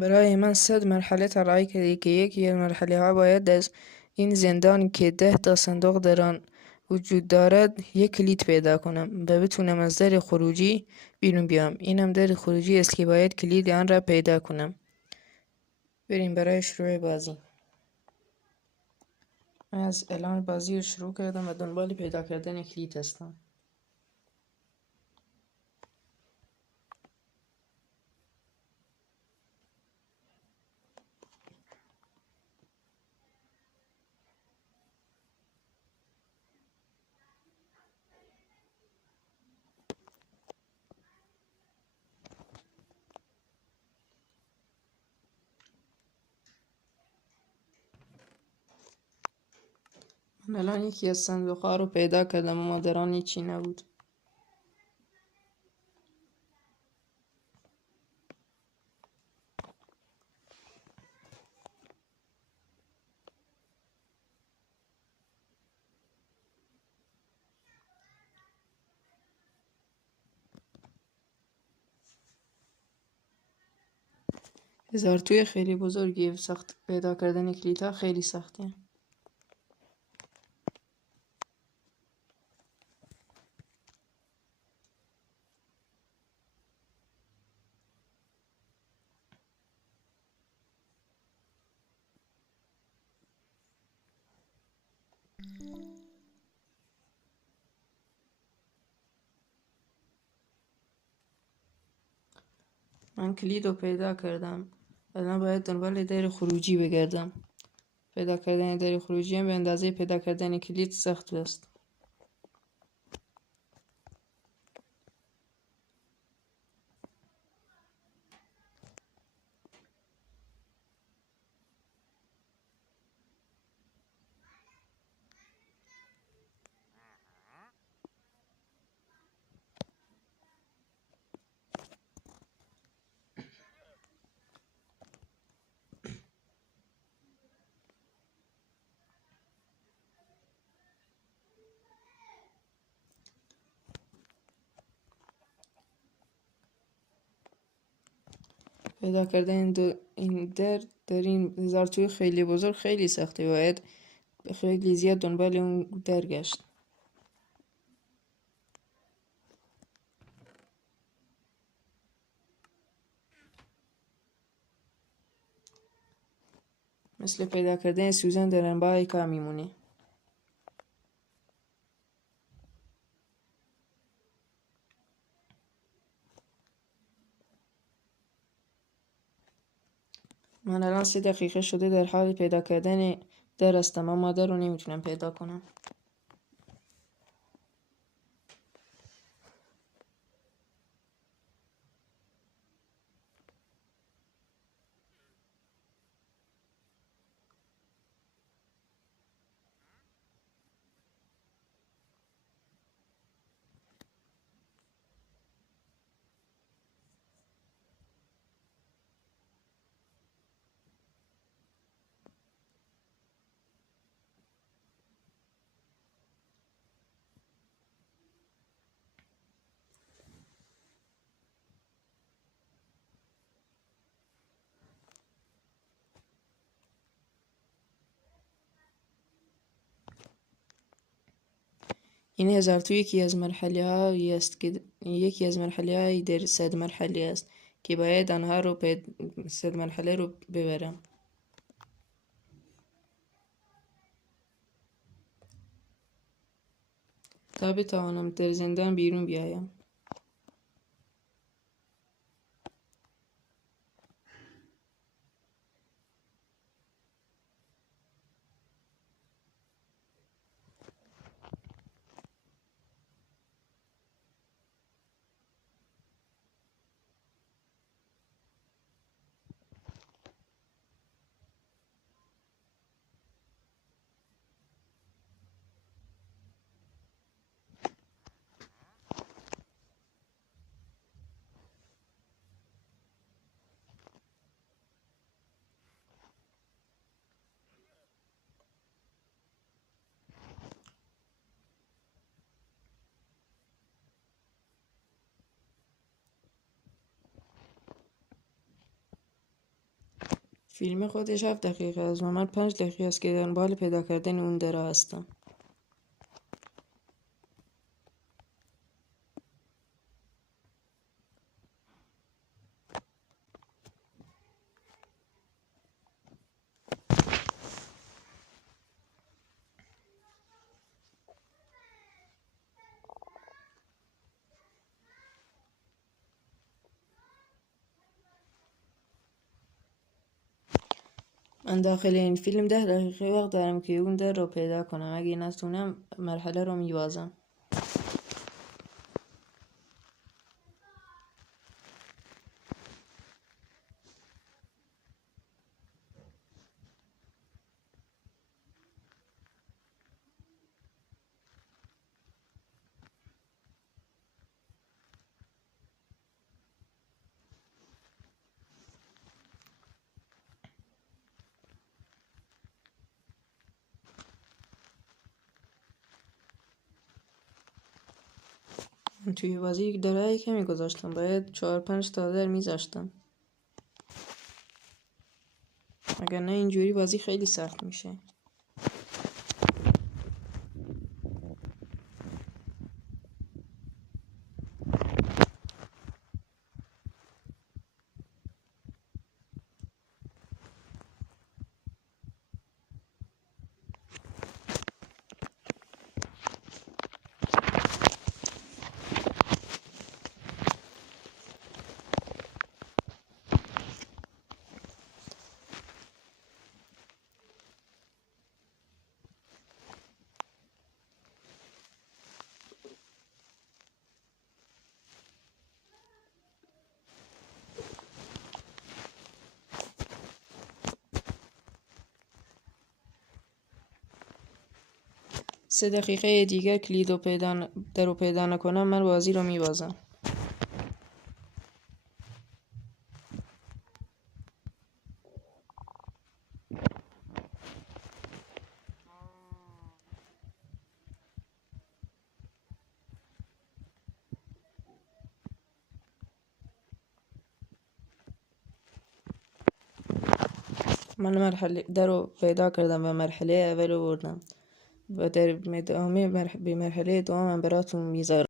برای من 100 مرحله طراحی کردی که یکی از مرحله ها باید از این زندان که 10 تا صندوق در آن وجود دارد یک کلید پیدا کنم و بتونم از در خروجی بیرون بیام. اینم در خروجی است که باید کلید آن را پیدا کنم. بریم برای شروع بازی. من از الان بازی رو شروع کردم و دنبال پیدا کردن کلید هستم. من الان یکی از صندوق ها رو پیدا کردم اما در آن هیچی نبود. هزار توی خیلی بزرگی، سخت پیدا کردن کلیدها خیلی سخته. من کلید رو پیدا کردم. الان باید دنبال در خروجی بگردم. پیدا کردن در خروجی هم به اندازه پیدا کردن کلید سخت است. پیدا کردن این در این هزار توی خیلی بزرگ خیلی سخته. باید خیلی زیاد دنبال اون در گشت. مثل پیدا کردن سوزن در انبای که میمونه. من الان 3 دقیقه شده در حال پیدا کردن در هستم اما در رو نمیتونم پیدا کنم. این هزار تو یکی از مرحله هایی است که یکی از مرحله هایی در 100 مرحله است که باید آنها رو 100 مرحله رو ببرم تا بتوانم در زندان بیرون بیایم. فیلم خودش 7 دقیقه است و من 5 دقیقه است که دنبال پیدا کردن اون درا هستم. من داخل این فیلم 10 دقیقه وقت دارم که اون در رو پیدا کنم. اگه نتونم مرحله رو میوازم. توی بازی یک درای کمی گذاشتم، باید 4-5 تا در میذاشتم، اگر نه اینجوری بازی خیلی سخت میشه. سه دقیقه دیگر کلید رو پیدا نکنم من بازی رو میبازم. من مرحله در رو پیدا کردم و مرحله اول رو بردم و در ادامه به مرحله دوم براتون میذارم.